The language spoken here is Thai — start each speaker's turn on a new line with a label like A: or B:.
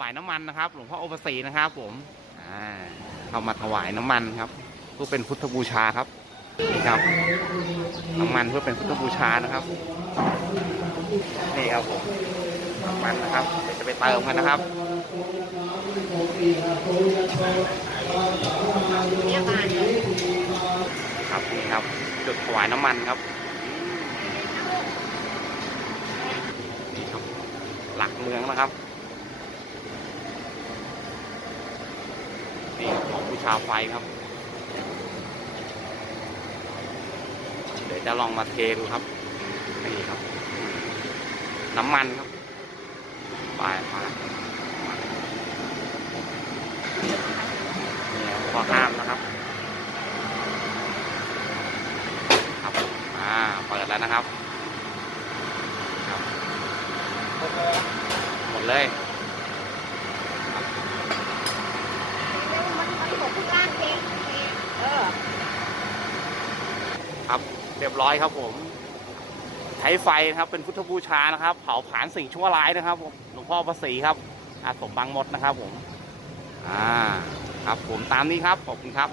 A: วายน้ำมันนะครับ หลวงพ่อโอภาสีนะครับ ผมเข้ามาถวายน้ำมันครับเพื่อเป็นพุทธบูชาครับนี่ครับน้ำมันเพื่อเป็นพุทธบูชานะครับนี่ครับผมน้ำมันนะครับเดี๋ยวจะไปเติมกันนะครับครับนี่ครับจุดถวายน้ำมันครับนี่ครับ หลักเมืองนะครับ นี่ของบูชาไฟครับ เดี๋ยวจะลองมาเทดูครับ นี่ครับ น้ำมันครับไปมาเนี่ยข้อห้ามนะครับ ครับอ่าเปิดแล้วนะครับครับหมดเลย ครับ เรียบร้อยครับผมใช้ไฟนะครับ เป็นพุทธบูชานะครับ เผาผลาญสิ่งชั่วร้ายนะครับผมหลวงพ่อประสีครับ อาสมบางมดนะครับผม อ่า ครับผมตามนี้ครับ ขอบคุณครับ